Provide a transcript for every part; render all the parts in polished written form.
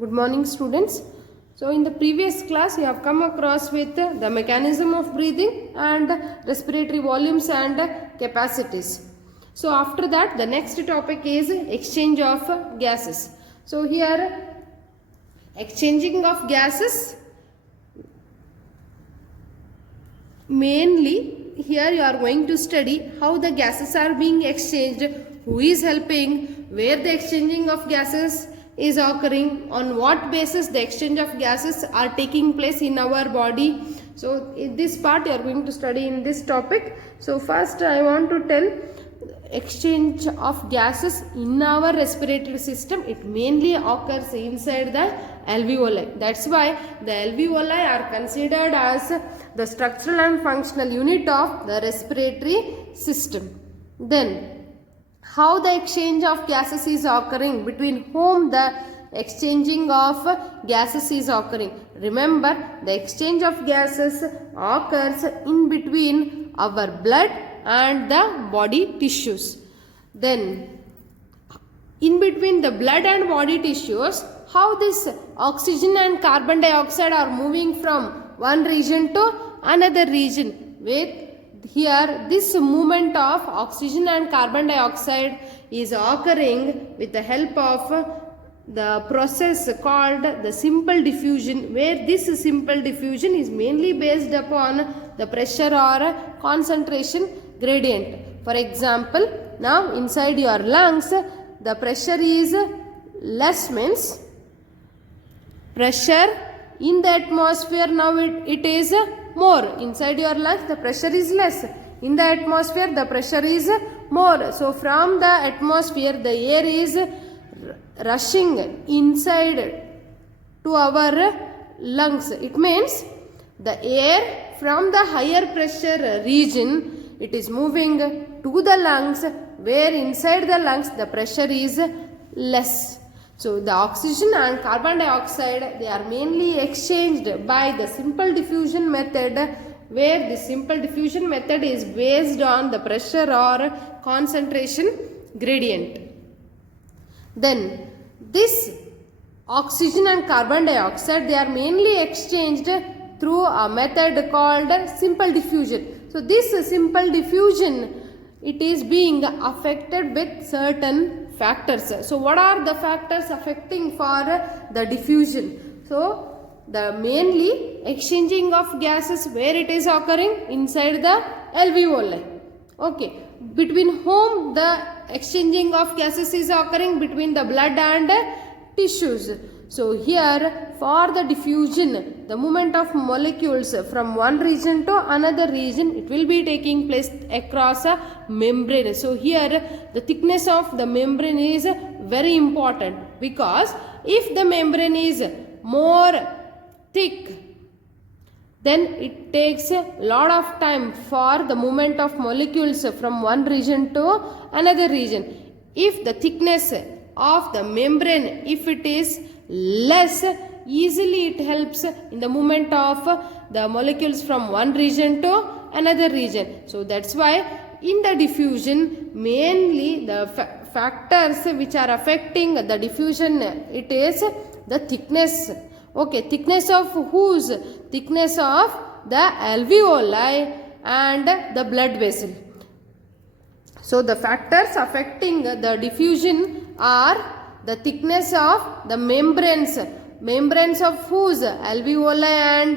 Good morning, students. So in the previous class you have come across with the mechanism of breathing and respiratory volumes and capacities. So after that the next topic is exchange of gases. So here exchanging of gases, mainly here you are going to study how the gases are being exchanged, who is helping, where the exchanging of gases is occurring, on what basis the exchange of gases are taking place in our body. So in this part you are going to study in this topic. So first I want to tell exchange of gases in our respiratory system. It mainly occurs inside the alveoli. That's why the alveoli are considered as the structural and functional unit of the respiratory system. Then how the exchange of gases is occurring, between whom the exchanging of gases is occurring. Remember, the exchange of gases occurs in between our blood and the body tissues. Then in between the blood and body tissues, how this oxygen and carbon dioxide are moving from one region to another region. With here this movement of oxygen and carbon dioxide is occurring with the help of the process called the simple diffusion, where this simple diffusion is mainly based upon the pressure or concentration gradient. For example, now inside your lungs the pressure is less, means pressure in the atmosphere, now it is more. Inside your lungs the pressure is less, in the atmosphere the pressure is more. So from the atmosphere the air is rushing inside to our lungs. It means the air from the higher pressure region, it is moving to the lungs, where inside the lungs the pressure is less. So the oxygen and carbon dioxide, they are mainly exchanged by the simple diffusion method, where the simple diffusion method is based on the pressure or concentration gradient. Then this oxygen and carbon dioxide, they are mainly exchanged through a method called simple diffusion. So this simple diffusion, it is being affected with certain factors. So what are the factors affecting for the diffusion? So the mainly exchanging of gases, where it is occurring inside the alveoli. Okay, between whom the exchanging of gases is occurring, between the blood and tissues. So here for the diffusion, the movement of molecules from one region to another region, it will be taking place across a membrane. So here the thickness of the membrane is very important, because if the membrane is more thick, then it takes a lot of time for the movement of molecules from one region to another region. If the thickness of the membrane, if it is less, easily it helps in the movement of the molecules from one region to another region. So that's why in the diffusion, mainly the factors which are affecting the diffusion, it is the thickness. Okay, thickness of whose? Thickness of the alveoli and the blood vessel. So the factors affecting the diffusion are the thickness of the membranes. Membranes of whose? Alveoli and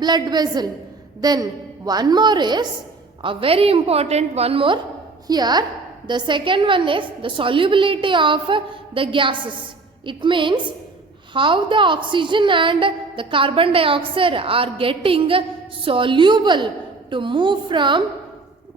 blood vessel. Then one more is a very important one more here. The second one is the solubility of the gases. It means how the oxygen and the carbon dioxide are getting soluble to move from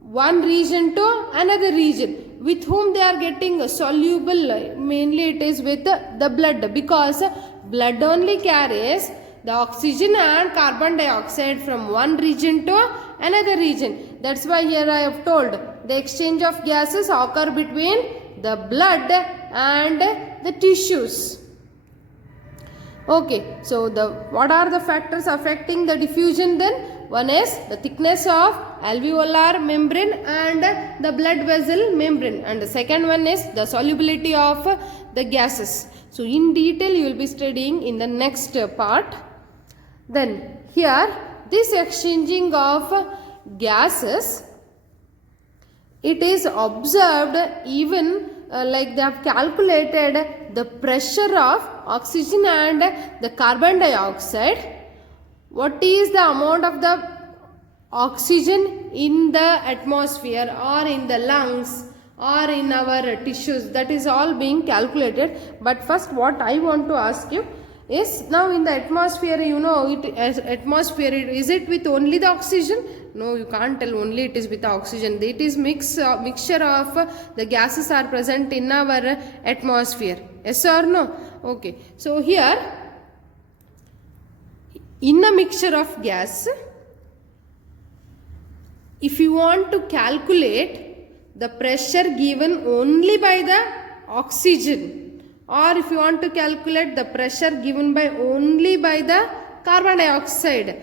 one region to another region. With whom they are getting soluble, mainly it is with the blood, because blood only carries the oxygen and carbon dioxide from one region to another region. That's why here I have told the exchange of gases occur between the blood and the tissues. Okay, so what are the factors affecting the diffusion then? One is the thickness of alveolar membrane and the blood vessel membrane, and the second one is the solubility of the gases. So in detail you will be studying in the next part. Then here this exchanging of gases, it is observed even like they have calculated the pressure of oxygen and the carbon dioxide. What is the amount of the oxygen in the atmosphere or in the lungs or in our tissues, that is all being calculated. But first what I want to ask you is, now in the atmosphere, you know, atmosphere, is it with only the oxygen? No, you can't tell only it is with the oxygen. It is mixture of the gases are present in our atmosphere. Yes or no? Okay. So here, in a mixture of gas, if you want to calculate the pressure given only by the oxygen, or if you want to calculate the pressure given by only by the carbon dioxide,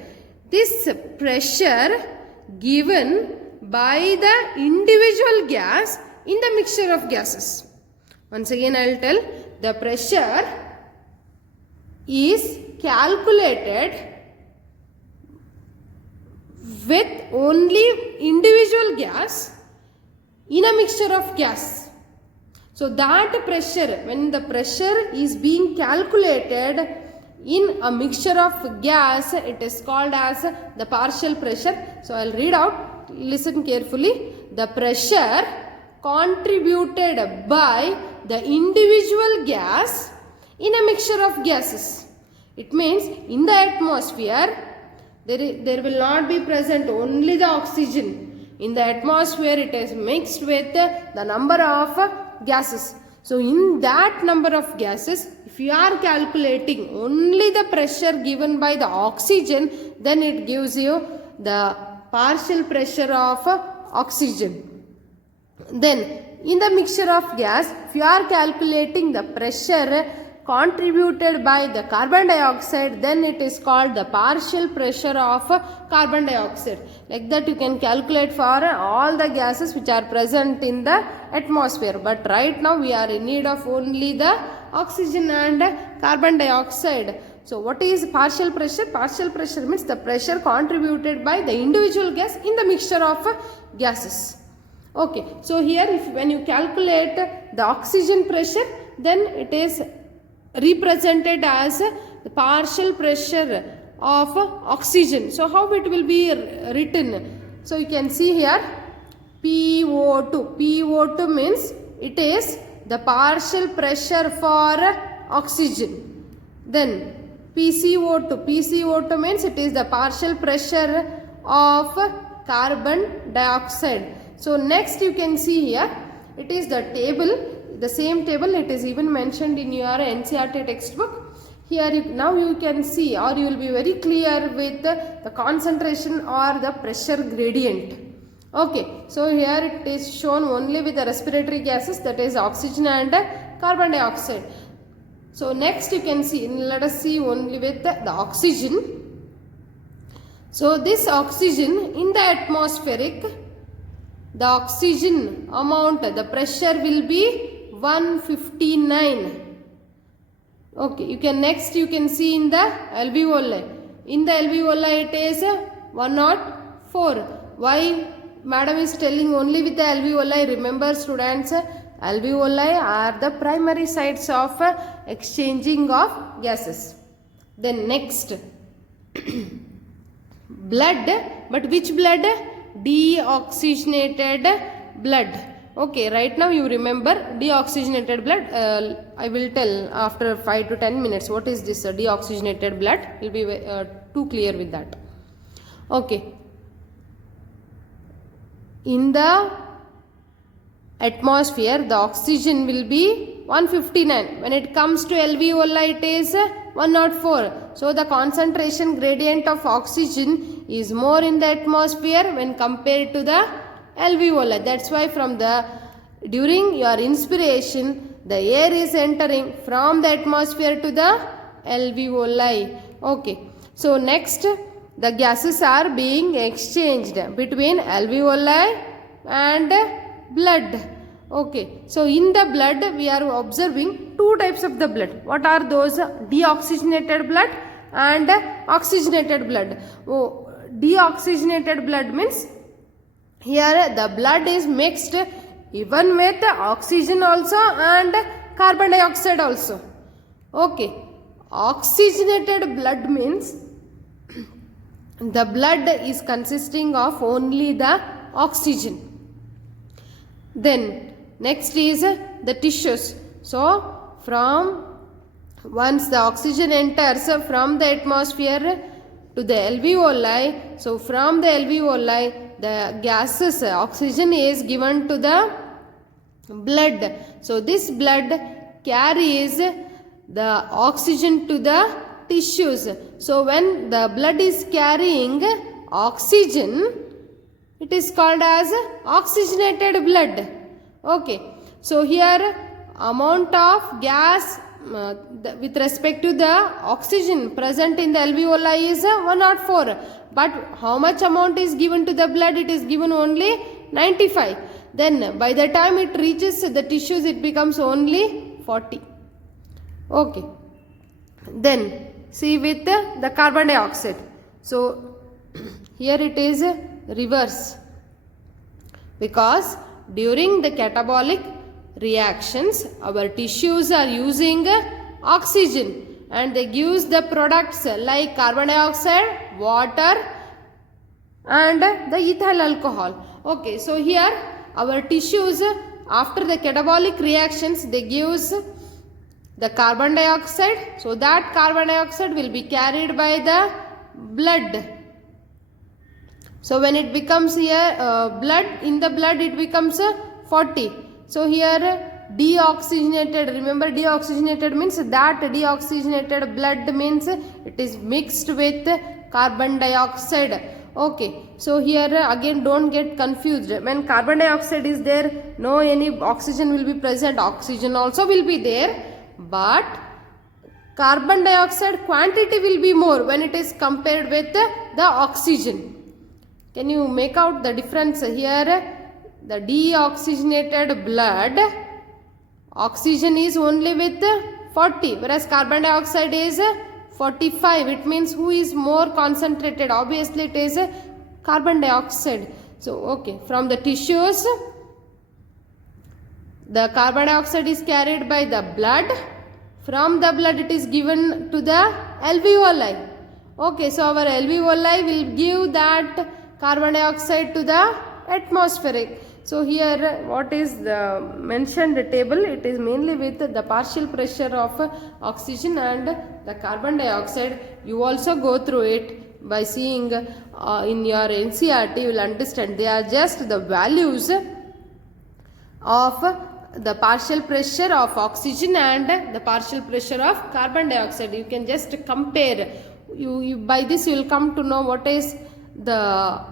this pressure given by the individual gas in the mixture of gases. Once again I will tell, the pressure is calculated with only individual gas in a mixture of gas. So that pressure, when the pressure is being calculated in a mixture of gas, it is called as the partial pressure. So I will read out, listen carefully. The pressure contributed by the individual gas in a mixture of gases. It means in the atmosphere, there will not be present only the oxygen. In the atmosphere, it is mixed with the number of gases. So in that number of gases, if you are calculating only the pressure given by the oxygen, then it gives you the partial pressure of oxygen. Then in the mixture of gas, if you are calculating the pressure contributed by the carbon dioxide, then it is called the partial pressure of carbon dioxide. Like that you can calculate for all the gases which are present in the atmosphere. But right now we are in need of only the oxygen and carbon dioxide. So what is partial pressure? Partial pressure means the pressure contributed by the individual gas in the mixture of gases. Okay, so here when you calculate the oxygen pressure, then it is represented as the partial pressure of oxygen. So how it will be written? So you can see here PO2. PO2 means it is the partial pressure for oxygen. Then PCO2. PCO2 means it is the partial pressure of carbon dioxide. So next you can see here, it is the table. The same table, it is even mentioned in your NCERT textbook. Here now you can see, or you will be very clear with the concentration or the pressure gradient. Okay, so here it is shown only with the respiratory gases, that is oxygen and carbon dioxide. So next you can see, let us see only with the oxygen. So this oxygen in the atmospheric, the oxygen amount, the pressure will be 159. Okay, you can see in the alveoli. In the alveoli it is 104. Why madam is telling only with the alveoli? Remember students, alveoli are the primary sites of exchanging of gases. Then next, blood, but which blood? Deoxygenated blood. Okay, right now you remember deoxygenated blood. I will tell after 5 to 10 minutes what is this deoxygenated blood. You will be too clear with that. Okay. In the atmosphere, the oxygen will be 159. When it comes to alveoli, it is 104. So the concentration gradient of oxygen is more in the atmosphere when compared to the alveoli. That's why during your inspiration, the air is entering from the atmosphere to the alveoli. Okay. So next, the gases are being exchanged between alveoli and blood. Okay, so in the blood we are observing two types of the blood. What are those? Deoxygenated blood and oxygenated blood. Oh, deoxygenated blood means here the blood is mixed even with oxygen also and carbon dioxide also. Okay, oxygenated blood means the blood is consisting of only the oxygen. Then next is the tissues. So from once the oxygen enters from the atmosphere to the alveoli, so from the alveoli the gases oxygen is given to the blood. So this blood carries the oxygen to the tissues. So when the blood is carrying oxygen, it is called as oxygenated blood. Okay, so here amount of gas with respect to the oxygen present in the alveoli is 104, but how much amount is given to the blood? It is given only 95. Then by the time it reaches the tissues, it becomes only 40. Okay, then see with the carbon dioxide. So here it is reverse, because during the catabolic reactions our tissues are using oxygen and they gives the products like carbon dioxide, water and the ethyl alcohol. Okay, so here our tissues after the catabolic reactions they gives the carbon dioxide, so that carbon dioxide will be carried by the blood. So when it becomes here blood, in the blood it becomes 40. So here deoxygenated, remember deoxygenated means that deoxygenated blood means it is mixed with carbon dioxide. Okay, so here again don't get confused. When carbon dioxide is there, no any oxygen will be present, oxygen also will be there, but carbon dioxide quantity will be more when it is compared with the oxygen. Can you make out the difference here? The deoxygenated blood, oxygen is only with 40, whereas carbon dioxide is 45. It means who is more concentrated? Obviously it is carbon dioxide. So okay, from the tissues the carbon dioxide is carried by the blood. From the blood it is given to the alveoli. Okay, so our alveoli will give that carbon dioxide to the atmospheric. So here what is the mentioned table? It is mainly with the partial pressure of oxygen and the carbon dioxide. You also go through it by seeing in your NCERT. You will understand they are just the values of the partial pressure of oxygen and the partial pressure of carbon dioxide. You can just compare. You by this you will come to know what is the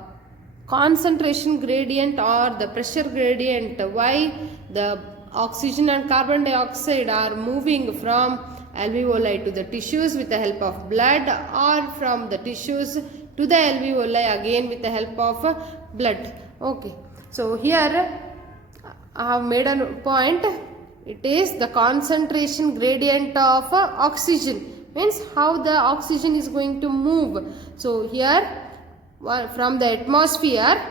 concentration gradient or the pressure gradient, why the oxygen and carbon dioxide are moving from alveoli to the tissues with the help of blood, or from the tissues to the alveoli again with the help of blood. Okay, so here I have made a point. It is the concentration gradient of oxygen, means how the oxygen is going to move. So here from the atmosphere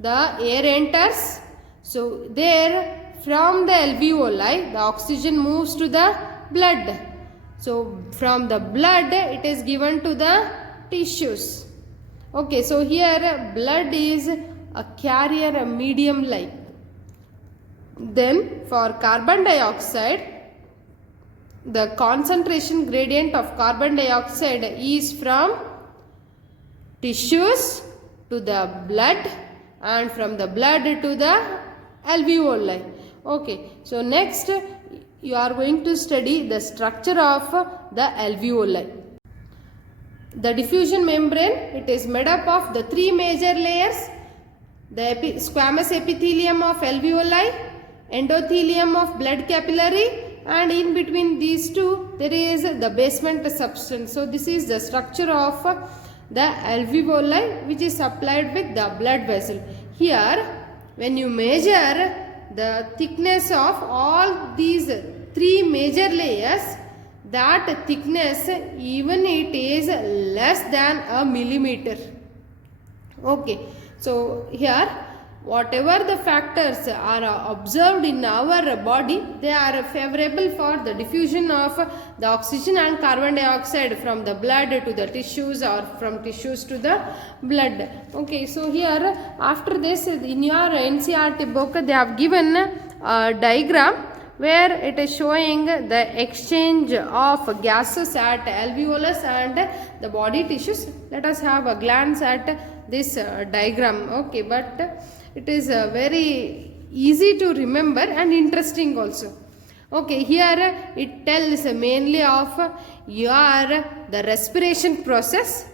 the air enters, so there from the alveoli the oxygen moves to the blood, so from the blood it is given to the tissues. Okay, so here blood is a carrier, a medium like. Then for carbon dioxide, the concentration gradient of carbon dioxide is from tissues to the blood and from the blood to the alveoli. Okay, so next you are going to study the structure of the alveoli. The diffusion membrane, it is made up of the three major layers: the squamous epithelium of alveoli, endothelium of blood capillary, and in between these two there is the basement substance. So this is the structure of the alveoli which is supplied with the blood vessel. Here when you measure the thickness of all these three major layers, that thickness even it is less than a millimeter. Okay, so here whatever the factors are observed in our body, they are favorable for the diffusion of the oxygen and carbon dioxide from the blood to the tissues or from tissues to the blood. Okay, so here after this in your NCERT book they have given a diagram where it is showing the exchange of gases at alveolus and the body tissues. Let us have a glance at this diagram. Okay, but it is very easy to remember and interesting also. Okay, here it tells mainly of the respiration process,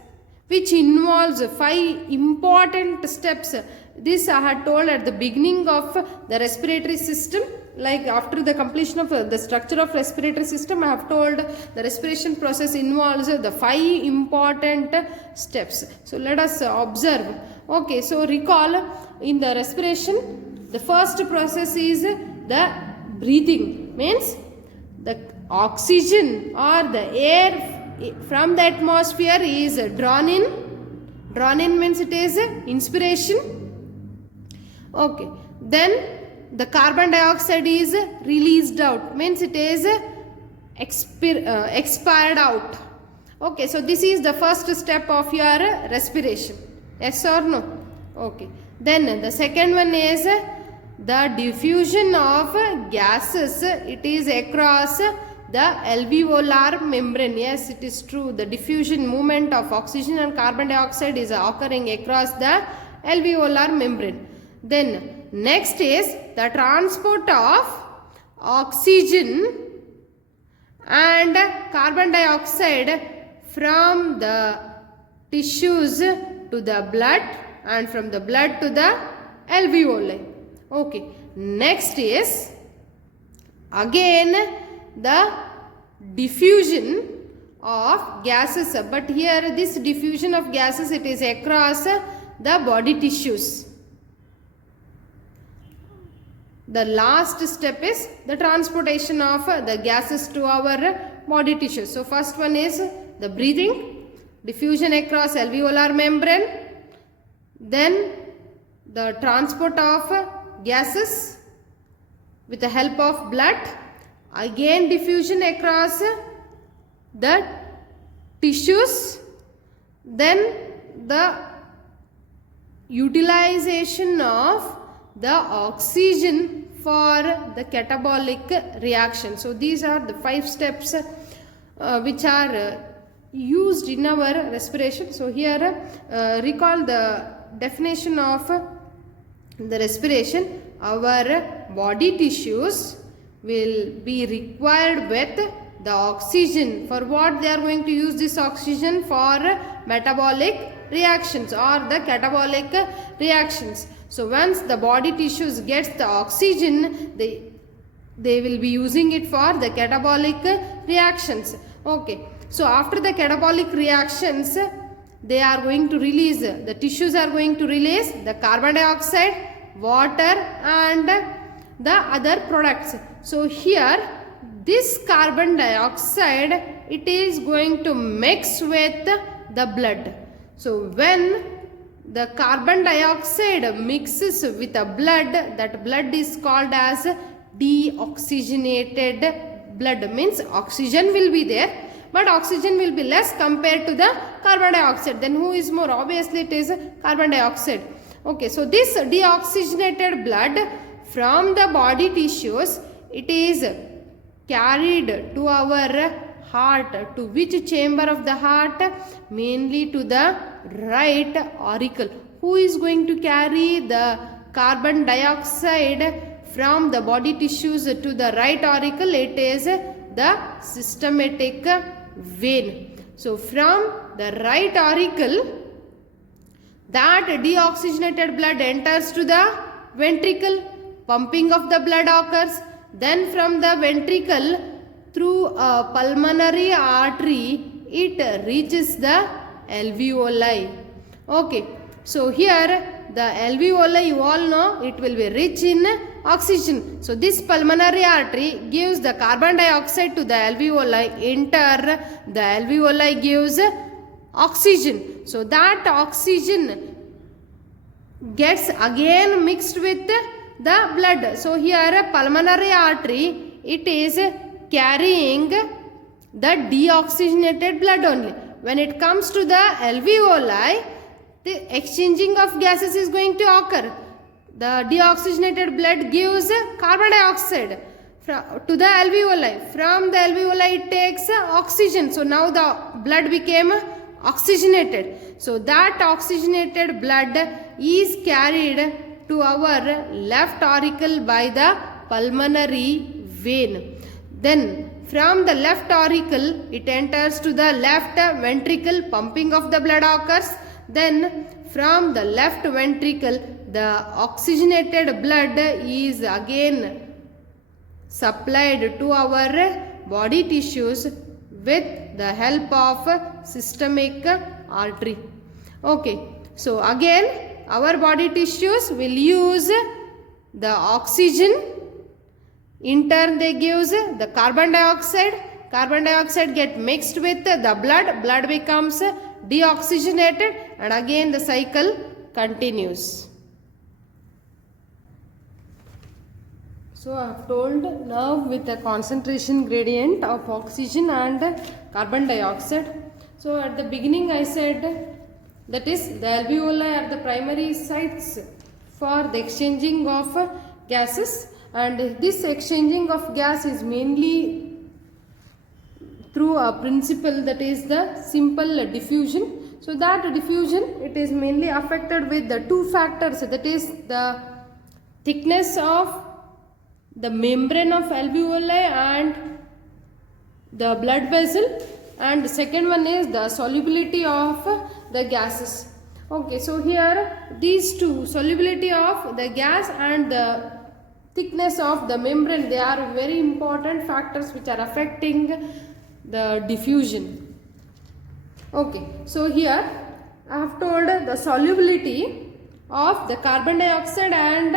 which involves 5 important steps. This I had told at the beginning of the respiratory system. Like after the completion of the structure of respiratory system, I have told the respiration process involves the 5 important steps. So let us observe. Okay, so recall in the respiration, the first process is the breathing, means the oxygen or the air from the atmosphere is drawn in. Drawn in means it is inspiration. Okay, then the carbon dioxide is released out, means it is expired out. Okay, so this is the first step of your respiration. Yes or no? Okay. Then the second one is the diffusion of gases. It is across the alveolar membrane. Yes, it is true. The diffusion movement of oxygen and carbon dioxide is occurring across the alveolar membrane. Then next is the transport of oxygen and carbon dioxide from the tissues to the blood and from the blood to the alveoli. Okay. Next is again the diffusion of gases, but here this diffusion of gases, it is across the body tissues. The last step is the transportation of the gases to our body tissues. So first one is the breathing, diffusion across alveolar membrane, then the transport of gases with the help of blood, again diffusion across the tissues, then the utilization of the oxygen for the catabolic reaction. So these are the 5 steps which are used in our respiration. So here recall the definition of the respiration. Our body tissues will be required with the oxygen. For what they are going to use this oxygen? For metabolic reactions or the catabolic reactions. So once the body tissues gets the oxygen, they will be using it for the catabolic reactions. Okay. So after the catabolic reactions, they are going to release, the tissues are going to release the carbon dioxide, water and the other products. So here this carbon dioxide, it is going to mix with the blood. So when the carbon dioxide mixes with the blood, that blood is called as deoxygenated blood, means oxygen will be there, but oxygen will be less compared to the carbon dioxide. Then who is more? Obviously it is carbon dioxide. Okay, so this deoxygenated blood from the body tissues, it is carried to our heart. To which chamber of the heart? Mainly to the right auricle. Who is going to carry the carbon dioxide from the body tissues to the right auricle? It is the systematic vein. So from the right auricle, that deoxygenated blood enters to the ventricle, pumping of the blood occurs. Then from the ventricle, through a pulmonary artery, it reaches the alveoli. Okay, so here the alveoli, you all know, it will be rich in oxygen. So this pulmonary artery gives the carbon dioxide to the alveoli, enter the alveoli gives oxygen. So that oxygen gets again mixed with the blood. So here pulmonary artery, it is carrying the deoxygenated blood only. When it comes to the alveoli, the exchanging of gases is going to occur. The deoxygenated blood gives carbon dioxide to the alveoli. From the alveoli it takes oxygen. So now the blood became oxygenated. So that oxygenated blood is carried to our left auricle by the pulmonary vein. Then from the left auricle it enters to the left ventricle, pumping of the blood occurs. Then from the left ventricle the oxygenated blood is again supplied to our body tissues with the help of systemic artery. Okay, so again our body tissues will use the oxygen, in turn they gives the carbon dioxide. Carbon dioxide get mixed with the blood, blood becomes deoxygenated, and again the cycle continues. So I have told now with the concentration gradient of oxygen and carbon dioxide. So at the beginning I said that is the alveoli are the primary sites for the exchanging of gases, and this exchanging of gas is mainly through a principle that is the simple diffusion. So that diffusion, it is mainly affected with the two factors, that is the thickness of the membrane of alveoli and the blood vessel, and the second one is the solubility of the gases. Okay, so here these two, solubility of the gas and the thickness of the membrane, they are very important factors which are affecting the diffusion. Okay, so here I have told the solubility of the carbon dioxide and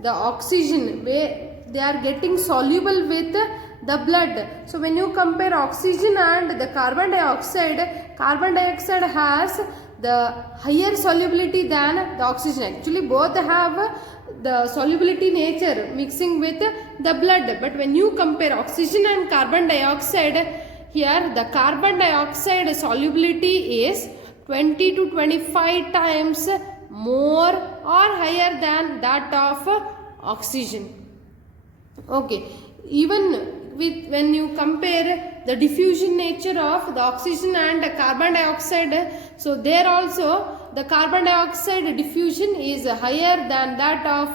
the oxygen, where they are getting soluble with the blood. So when you compare oxygen and the carbon dioxide has the higher solubility than the oxygen. Actually both have the solubility nature mixing with the blood, but when you compare oxygen and carbon dioxide, here the carbon dioxide solubility is 20 to 25 times more or higher than that of oxygen. Okay, even with when you compare the diffusion nature of the oxygen and carbon dioxide, so there also the carbon dioxide diffusion is higher than that of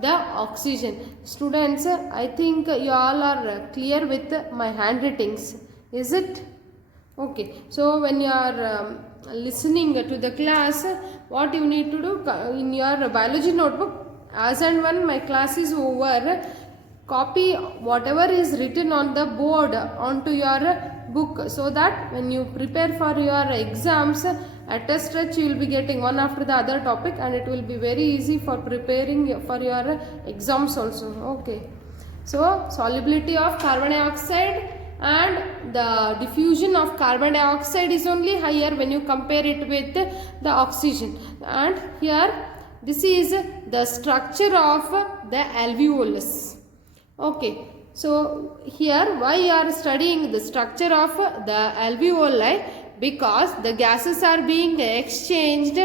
the oxygen. Students, I think you all are clear with my handwritings, is it? Okay, so when you are listening to the class, what you need to do in your biology notebook, as and when my class is over, copy whatever is written on the board onto your book, so that when you prepare for your exams, at a stretch you will be getting one after the other topic, and it will be very easy for preparing for your exams also. Okay, so solubility of carbon dioxide and the diffusion of carbon dioxide is only higher when you compare it with the oxygen. And here this is the structure of the alveolus. Okay, so here why you are studying the structure of the alveoli? Because the gases are being exchanged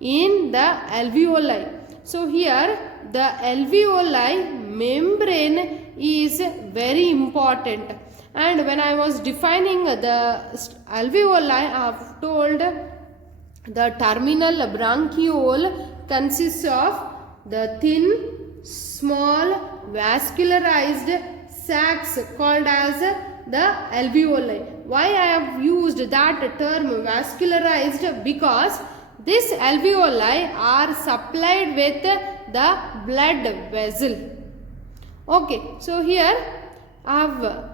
in the alveoli. So here the alveoli membrane is very important, and when I was defining the alveoli, I have told the terminal bronchiole consists of the thin, small, vascularized sacs called as the alveoli. Why I have used that term vascularized? Because these alveoli are supplied with the blood vessel. Okay, so here I have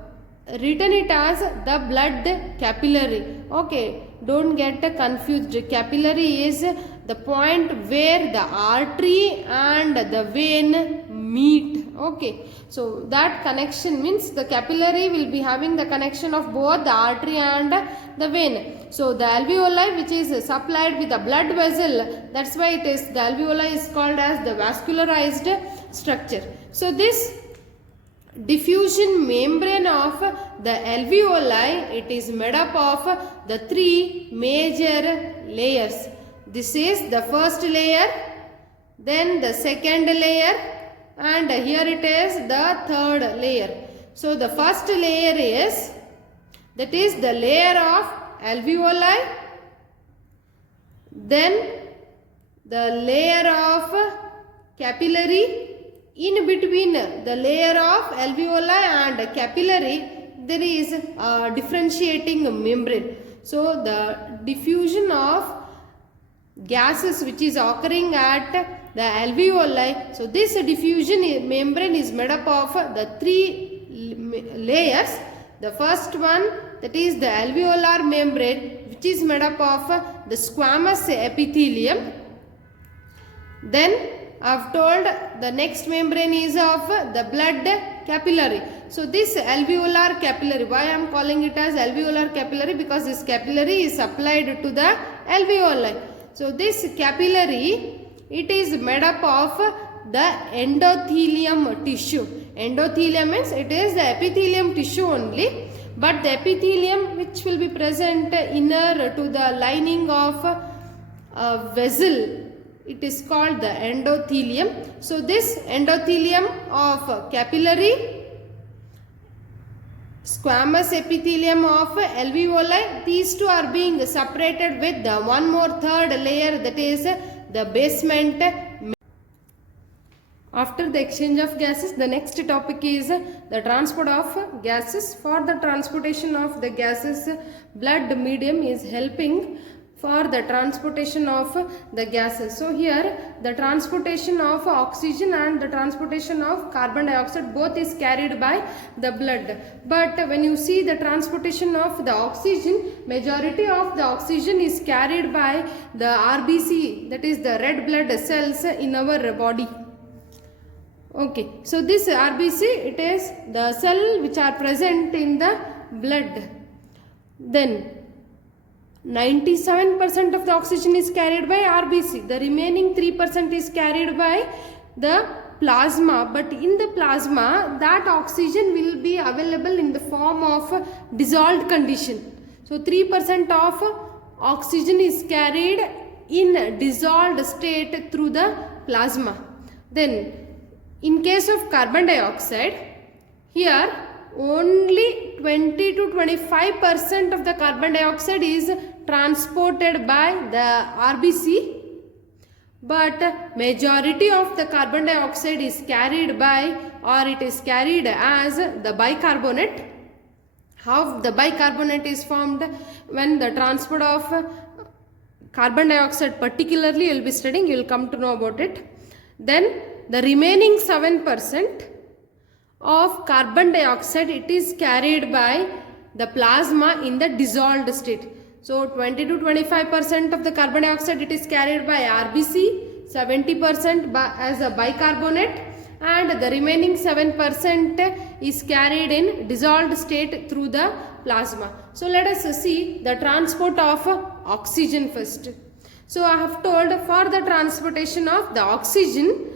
written it as the blood capillary. Okay, don't get confused. Capillary is the point where the artery and the vein meet. Okay, so that connection means the capillary will be having the connection of both the artery and the vein. So the alveoli, which is supplied with a blood vessel, that's why it is, the alveoli is called as the vascularized structure. So this diffusion membrane of the alveoli, it is made up of the three major layers. This is the first layer, then the second layer, and here it is the third layer. So the first layer is, that is the layer of alveoli, then the layer of capillary. In between the layer of alveoli and capillary, there is a differentiating membrane. So the diffusion of gases which is occurring at the alveoli, so this diffusion membrane is made up of the three layers. The first one, that is the alveolar membrane, which is made up of the squamous epithelium. Then I have told the next membrane is of the blood capillary. So this alveolar capillary, why I am calling it as alveolar capillary? Because this capillary is supplied to the alveoli. So this capillary, it is made up of the endothelium tissue. Endothelium means it is the epithelium tissue only, but the epithelium which will be present inner to the lining of a vessel, it is called the endothelium. So this endothelium of capillary, squamous epithelium of alveoli, these two are being separated with the one more third layer, that is the basement. After the exchange of gases, the next topic is the transport of gases. For the transportation of the gases, blood medium is helping for the transportation of the gases. So here the transportation of oxygen and the transportation of carbon dioxide, both is carried by the blood. But when you see the transportation of the oxygen, majority of the oxygen is carried by the RBC, that is the red blood cells in our body. Okay, so this RBC, it is the cell which are present in the blood. Then 97% of the oxygen is carried by RBC. The remaining 3% is carried by the plasma. But in the plasma, that oxygen will be available in the form of dissolved condition. So 3% of oxygen is carried in dissolved state through the plasma. Then in case of carbon dioxide, here only 20 to 25% of the carbon dioxide is transported by the RBC, but majority of the carbon dioxide is carried by, or it is carried as the bicarbonate. How the bicarbonate is formed? When the transport of carbon dioxide particularly you will be studying, you will come to know about it. Then the remaining 7% of carbon dioxide, it is carried by the plasma in the dissolved state. So 20 to 25% of the carbon dioxide, it is carried by RBC, 70% as a bicarbonate, and the remaining 7% is carried in dissolved state through the plasma. So let us see the transport of oxygen first. So I have told for the transportation of the oxygen,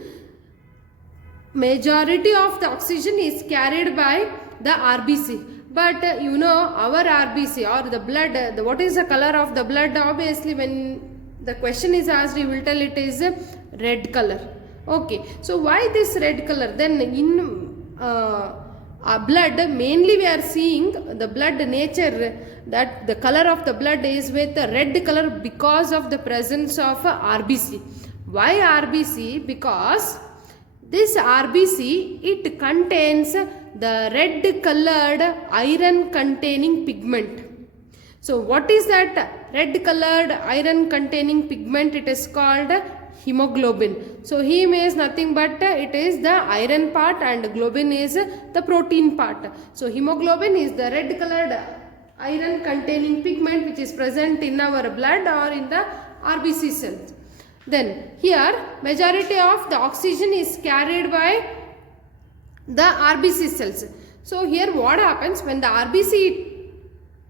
majority of the oxygen is carried by the RBC. But you know our RBC or the blood, what is the color of the blood? Obviously when the question is asked, you will tell it is red color. Okay, so why this red color? Then in blood, mainly we are seeing the blood nature, that the color of the blood is with a red color because of the presence of RBC. Why RBC? Because this RBC, it contains the red colored iron containing pigment. So what is that red colored iron containing pigment? It is called hemoglobin. So heme is nothing but it is the iron part and globin is the protein part. So hemoglobin is the red colored iron containing pigment which is present in our blood or in the RBC cells. Then here majority of the oxygen is carried by the RBC cells. So here what happens when the RBC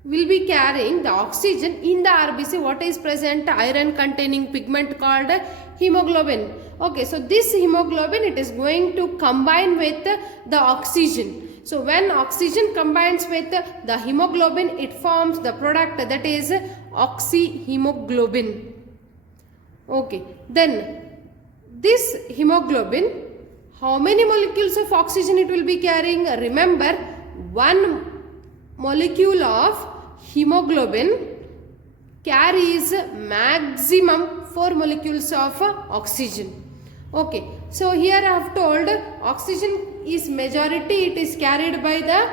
will be carrying the oxygen in the RBC, what is present? Iron containing pigment called hemoglobin. Okay, so this hemoglobin it is going to combine with the oxygen. So when oxygen combines with the hemoglobin, it forms the product that is oxyhemoglobin. Okay, then this hemoglobin, how many molecules of oxygen it will be carrying? Remember, one molecule of hemoglobin carries maximum 4 molecules of oxygen. Okay, so here I have told oxygen is majority, it is carried by the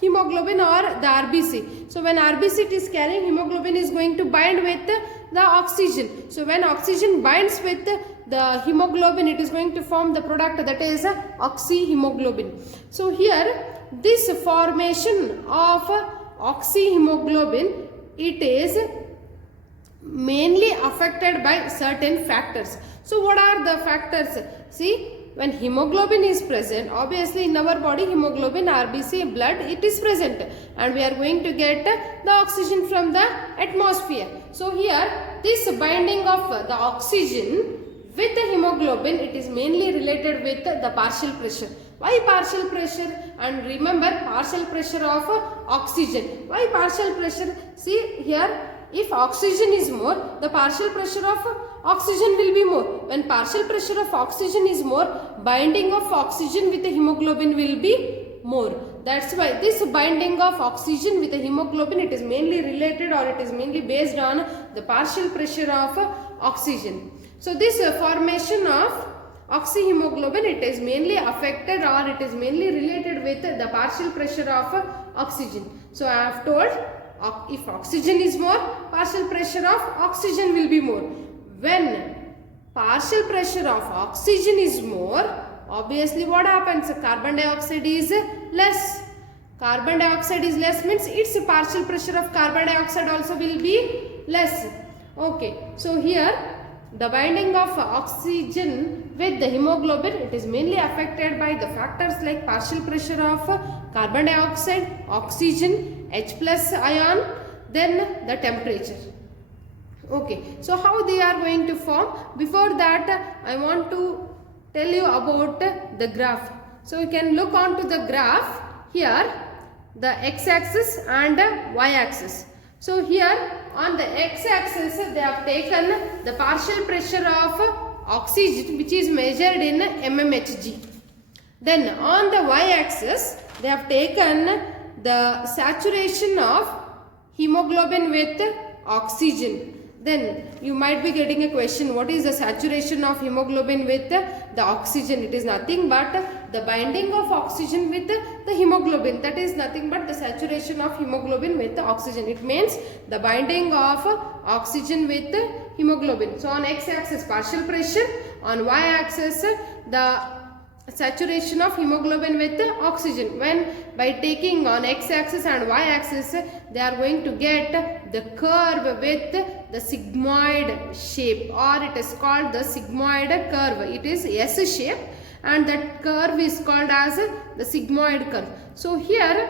hemoglobin or the RBC. So when RBC it is carrying, hemoglobin is going to bind with the oxygen. So when oxygen binds with the hemoglobin, it is going to form the product that is oxyhemoglobin. So here this formation of oxyhemoglobin, it is mainly affected by certain factors. So what are the factors? See, when hemoglobin is present, obviously in our body hemoglobin, RBC, blood, it is present and we are going to get the oxygen from the atmosphere. So here this binding of the oxygen with the hemoglobin, it is mainly related with the partial pressure. Why partial pressure? And remember, partial pressure of oxygen. Why partial pressure? See here, if oxygen is more, the partial pressure of oxygen will be more. When partial pressure of oxygen is more, binding of oxygen with the hemoglobin will be more. That's why this binding of oxygen with the hemoglobin, it is mainly related or it is mainly based on the partial pressure of oxygen. So this formation of oxyhemoglobin, it is mainly affected or it is mainly related with the partial pressure of oxygen. So I have told, if oxygen is more, partial pressure of oxygen will be more. When partial pressure of oxygen is more, obviously what happens? Carbon dioxide is less. Carbon dioxide is less means its partial pressure of carbon dioxide also will be less. Okay, so here the binding of oxygen with the hemoglobin, it is mainly affected by the factors like partial pressure of carbon dioxide, oxygen, H plus ion, then the temperature. Okay, so how they are going to form? Before that, I want to tell you about the graph. So you can look on to the graph here, the x-axis and y-axis. So here on the x-axis they have taken the partial pressure of oxygen which is measured in mmHg. Then on the y-axis they have taken the saturation of hemoglobin with oxygen. Then you might be getting a question, what is the saturation of hemoglobin with the oxygen? It is nothing but the binding of oxygen with the hemoglobin. That is nothing but the saturation of hemoglobin with the oxygen. It means the binding of oxygen with the hemoglobin. So on x-axis partial pressure, on y-axis the saturation of hemoglobin with the oxygen. When by taking on x-axis and y-axis, they are going to get the curve with the sigmoid shape, or it is called the sigmoid curve. It is S shape and that curve is called as the sigmoid curve. So here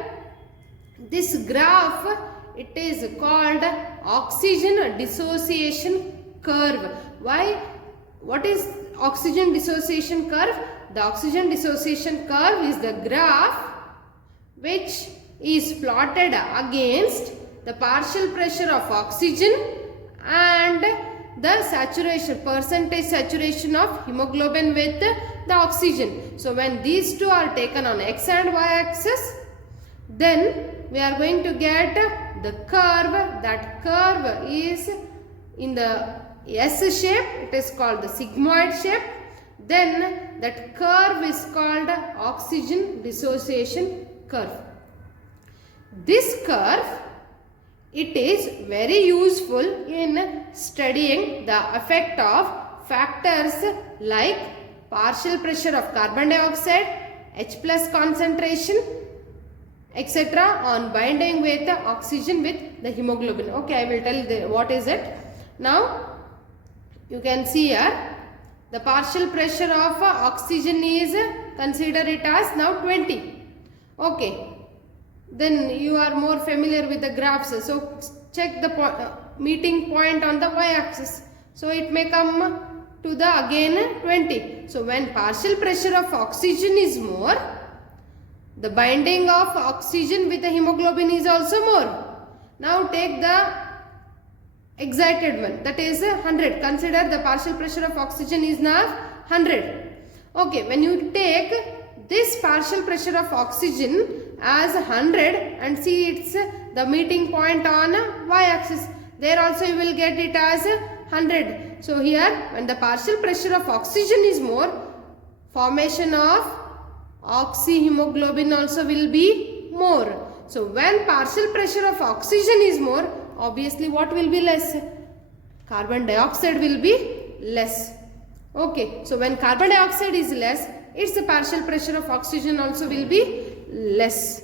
this graph, it is called oxygen dissociation curve. Why? What is oxygen dissociation curve? The oxygen dissociation curve is the graph which is plotted against the partial pressure of oxygen and the saturation, percentage saturation of hemoglobin with the oxygen. So when these two are taken on x and y axis, then we are going to get the curve. That curve is in the S shape, it is called the sigmoid shape. Then that curve is called oxygen dissociation curve. This curve, it is very useful in studying the effect of factors like partial pressure of carbon dioxide, H plus concentration, etc. on binding with the oxygen with the hemoglobin. Okay, I will tell what is it. Now, you can see here, the partial pressure of oxygen is, consider it as now 20. Okay, then you are more familiar with the graphs. So, check the meeting point on the y-axis. So, it may come to the again 20. So, when partial pressure of oxygen is more, the binding of oxygen with the hemoglobin is also more. Now, take the excited one, that is 100. Consider the partial pressure of oxygen is now 100. Okay, when you take this partial pressure of oxygen as 100 and see it's the meeting point on y-axis, there also you will get it as 100. So here, when the partial pressure of oxygen is more, formation of oxyhemoglobin also will be more. So when partial pressure of oxygen is more, obviously what will be less? Carbon dioxide will be less. Okay, so when carbon dioxide is less, its partial pressure of oxygen also will be less.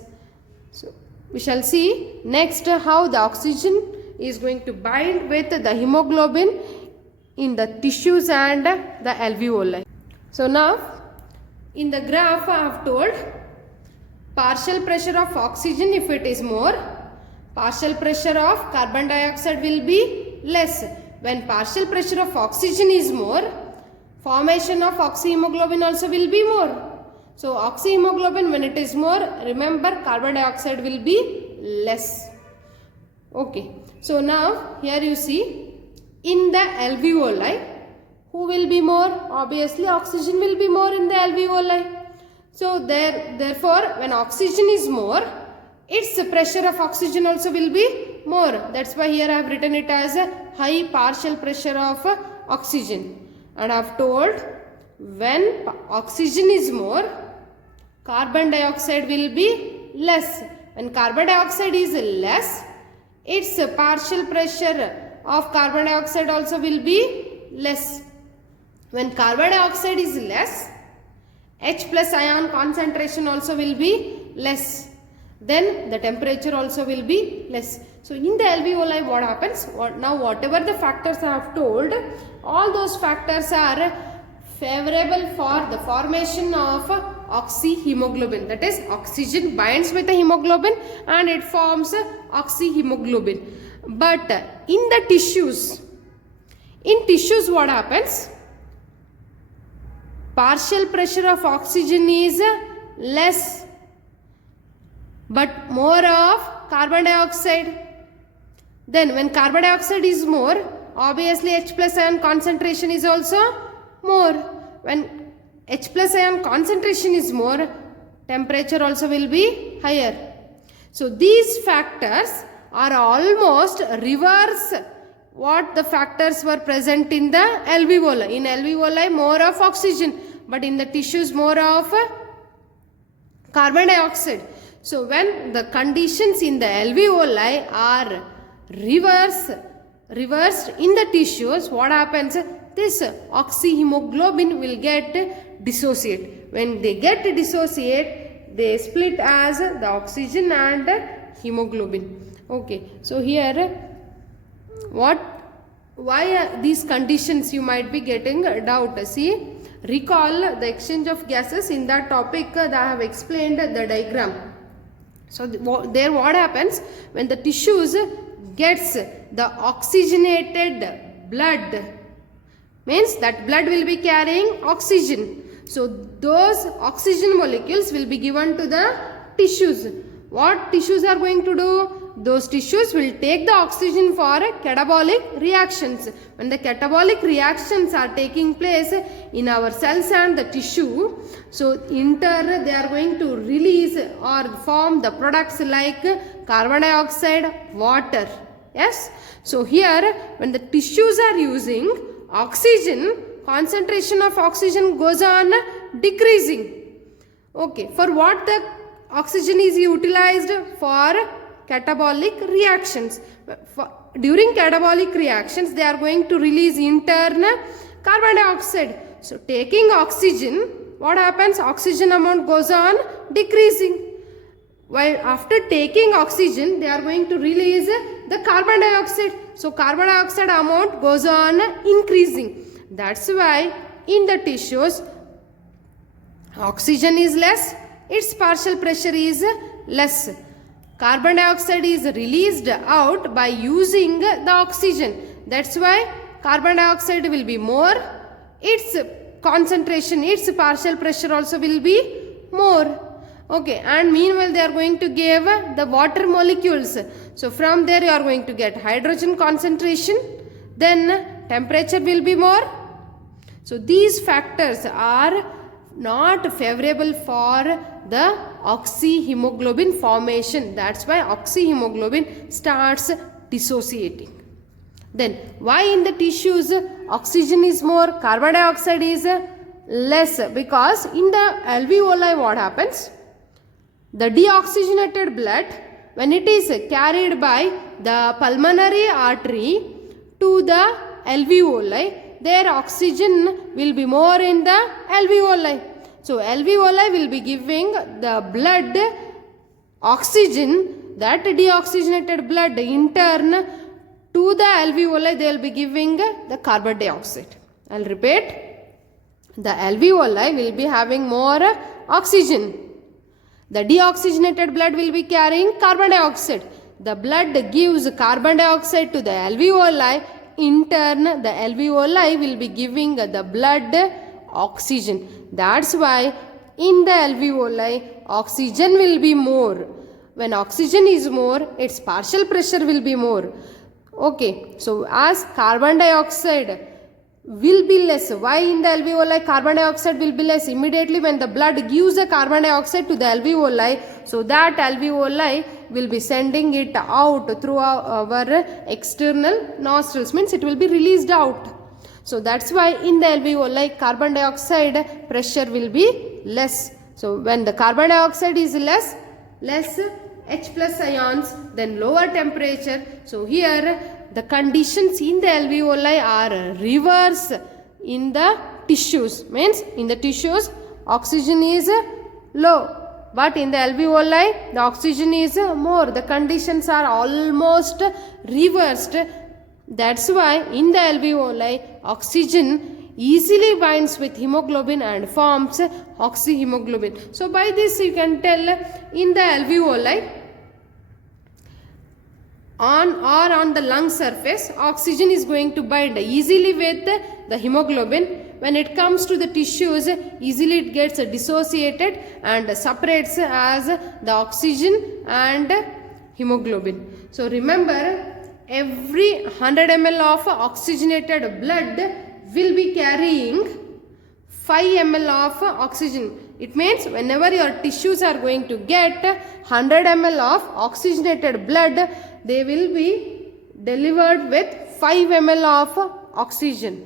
So we shall see next how the oxygen is going to bind with the hemoglobin in the tissues and the alveoli. So now in the graph I have told partial pressure of oxygen if it is more, partial pressure of carbon dioxide will be less. When partial pressure of oxygen is more, formation of oxyhemoglobin also will be more. So oxyhemoglobin when it is more, remember carbon dioxide will be less. Okay. So now here you see in the alveoli, who will be more? Obviously oxygen will be more in the alveoli. So therefore when oxygen is more, its pressure of oxygen also will be more. That's why here I have written it as a high partial pressure of oxygen. And I have told when oxygen is more, carbon dioxide will be less. When carbon dioxide is less, its partial pressure of carbon dioxide also will be less. When carbon dioxide is less, H plus ion concentration also will be less. Then the temperature also will be less. So in the alveoli what happens? Now whatever the factors I have told, all those factors are favorable for the formation of oxyhemoglobin. That is, oxygen binds with the hemoglobin and it forms oxyhemoglobin. But in the tissues, what happens? Partial pressure of oxygen is less, but more of carbon dioxide. Then when carbon dioxide is more, obviously H plus ion concentration is also more. When H plus ion concentration is more, temperature also will be higher. So these factors are almost reverse what the factors were present in the alveoli. In alveoli more of oxygen, but in the tissues more of carbon dioxide. So when the conditions in the alveoli are reversed in the tissues, what happens? This oxyhemoglobin will get dissociate. When they get dissociate, they split as the oxygen and hemoglobin. Okay, so here why these conditions you might be getting a doubt. See, recall the exchange of gases. In that topic that I have explained the diagram. So there what happens when the tissues gets the oxygenated blood, means that blood will be carrying oxygen. So those oxygen molecules will be given to the tissues. What tissues are going to do? Those tissues will take the oxygen for catabolic reactions. When the catabolic reactions are taking place in our cells and the tissue, so they are going to release or form the products like carbon dioxide, water. Yes. So here when the tissues are using oxygen, concentration of oxygen goes on decreasing. Okay. For what the oxygen is utilized? For catabolic reactions. During catabolic reactions, they are going to release in turn carbon dioxide. So taking oxygen, what happens? Oxygen amount goes on decreasing. While after taking oxygen, they are going to release the carbon dioxide. So carbon dioxide amount goes on increasing. That's why in the tissues, oxygen is less, its partial pressure is less. Carbon dioxide is released out by using the oxygen. That's why carbon dioxide will be more, its concentration, its partial pressure also will be more. Okay, and meanwhile they are going to give the water molecules. So from there you are going to get hydrogen concentration, then temperature will be more. So these factors are not favorable for the oxyhemoglobin formation. That's why oxyhemoglobin starts dissociating. Then why in the tissues oxygen is more, carbon dioxide is less? Because in the alveoli what happens? The deoxygenated blood, when it is carried by the pulmonary artery to the alveoli, their oxygen will be more in the alveoli. So alveoli will be giving the blood oxygen, that deoxygenated blood in turn to the alveoli they will be giving the carbon dioxide. I will repeat, the alveoli will be having more oxygen. The deoxygenated blood will be carrying carbon dioxide. The blood gives carbon dioxide to the alveoli. In turn, the alveoli will be giving the blood oxygen. That's why in the alveoli, oxygen will be more. When oxygen is more, its partial pressure will be more. Okay, so as carbon dioxide will be less. Why in the alveoli carbon dioxide will be less? Immediately when the blood gives the carbon dioxide to the alveoli, so that alveoli will be sending it out through our external nostrils, means it will be released out. So that's why in the alveoli carbon dioxide pressure will be less. So when the carbon dioxide is less H plus ions, then lower temperature. So here the conditions in the alveoli are reverse in the tissues. Means in the tissues oxygen is low, but in the alveoli the oxygen is more. The conditions are almost reversed. That's why in the alveoli oxygen easily binds with hemoglobin and forms oxyhemoglobin. So by this you can tell in the alveoli on the lung surface oxygen is going to bind easily with the hemoglobin. When it comes to the tissues, easily it gets dissociated and separates as the oxygen and hemoglobin. So remember, every 100 ml of oxygenated blood will be carrying 5 ml of oxygen. It means whenever your tissues are going to get 100 ml of oxygenated blood, they will be delivered with 5 ml of oxygen.